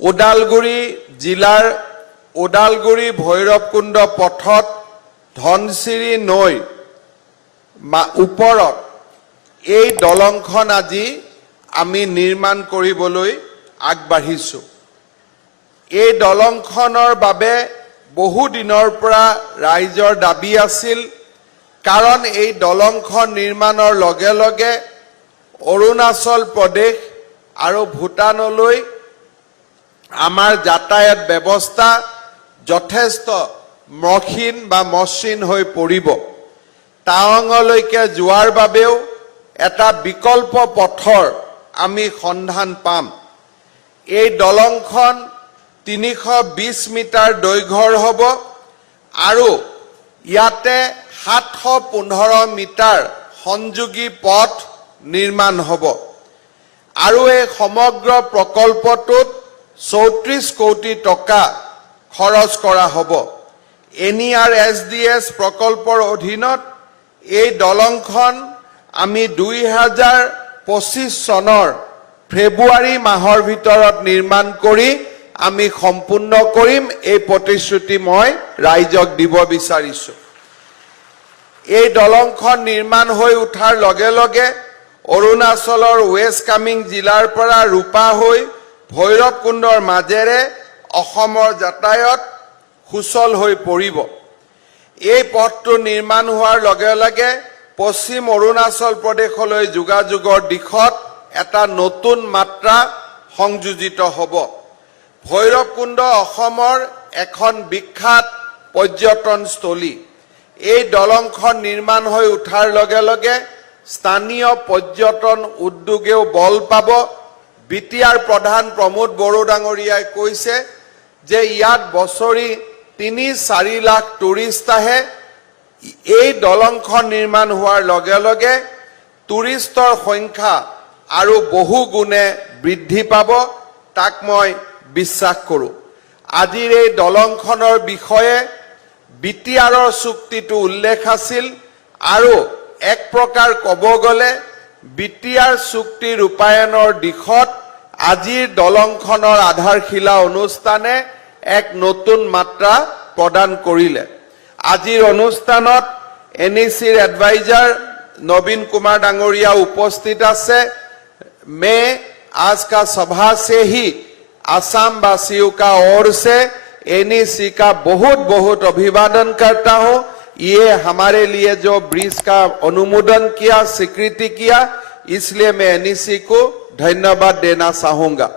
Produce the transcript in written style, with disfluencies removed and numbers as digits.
ওদালগুৰি জিলাৰ ওদালগুৰি ভৈৰৱকুণ্ড পথত ধনশিৰি নৈ ওপৰত এই দলংখন আজি আমি নিৰ্মাণ কৰিবলৈ আগবাঢ়িছো। এই দলংখনৰ বাবে বহু দিনৰ পৰা ৰাইজৰ দাবী আছিল, কাৰণ এই দলংখন নিৰ্মাণৰ লগে লগে অৰুণাচল প্ৰদেশ আৰু ভূটানলৈ আমাৰ যাতায়াত ব্যৱস্থা যথেষ্ট মসৃণ হৈ পৰিব। টাৱাঙলৈকে যোৱাৰ বাবেও এটা বিকল্প পথৰ আমি সন্ধান পাম। এই দলংখন 320 মিটাৰ দৈৰ্ঘ্যৰ হ'ব আৰু ইয়াতে 715 মিটাৰ সংযোগী পথ নিৰ্মাণ হ'ব আৰু এই সমগ্ৰ প্ৰকল্পটোত 34 কোটি টকা খৰচ কৰা হ'ব। NERSDS প্ৰকল্পৰ অধীনত এই দলংখন আমি 2025 চনৰ ফেব্ৰুৱাৰী মাহৰ ভিতৰত নিৰ্মাণ কৰি আমি সম্পূৰ্ণ কৰিম। এই প্ৰতিশ্ৰুতি মই ৰাইজক দিব বিচাৰিছো। এই দলংখন নিৰ্মাণ হৈ উঠাৰ লগে লগে অৰুণাচলৰ ৱেষ্ট কামিং জিলাৰ পৰা ৰূপা হৈ ভৈৰৱকুণ্ডৰ মাজেৰে অসমৰ যাতায়াত সুচল হৈ পৰিব। এই পথটো নিৰ্মাণ হোৱাৰ লগে লগে পশ্চিম অৰুণাচল প্ৰদেশলৈ যোগাযোগৰ দিশত এটা নতুন মাত্ৰা সংযোজিত হ'ব। ভৈৰৱকুণ্ড অসমৰ এখন বিখ্যাত পৰ্যটনস্থলী। এই দলংখন নিৰ্মাণ হৈ উঠাৰ লগে লগে স্থানীয় পৰ্যটন উদ্যোগেও বল পাব। বিটিআৰ প্ৰধান প্ৰমোদ বড়ো ডাঙৰীয়াই কৈছে যে ইয়াত বছৰি 3-4 লাখ টুৰিষ্ট আহে। এই দলংখন নিৰ্মাণ হোৱাৰ লগে লগে টুৰিষ্টৰ সংখ্যা আৰু বহু গুণে বৃদ্ধি পাব, তাক মই বিশ্বাস কৰোঁ। আজিৰ এই দলংখনৰ বিষয়ে বিটিআৰৰ চুক্তিটো উল্লেখ আছিল আৰু এক প্ৰকাৰ ক'ব গ'লে বিটিআৰ চুক্তি ৰূপায়ণৰ দিশত আজিৰ দলংখনৰ আধাৰশিলা অনুষ্ঠানে এক নতুন মাত্ৰা প্ৰদান কৰিলে। আজিৰ অনুষ্ঠানত NECৰ এডভাইজাৰ নবীন কুমাৰ ডাঙৰীয়া উপস্থিত আছে। मैं आज का सभा से ही असम वासियों का ओर से NEC का बहुत बहुत अभिवादन करता हूं। ये हमारे लिए जो ब्रिज का अनुमोदन किया, स्वीकृति किया, इसलिए मैं NEC को धन्यवाद देना चाहूंगा।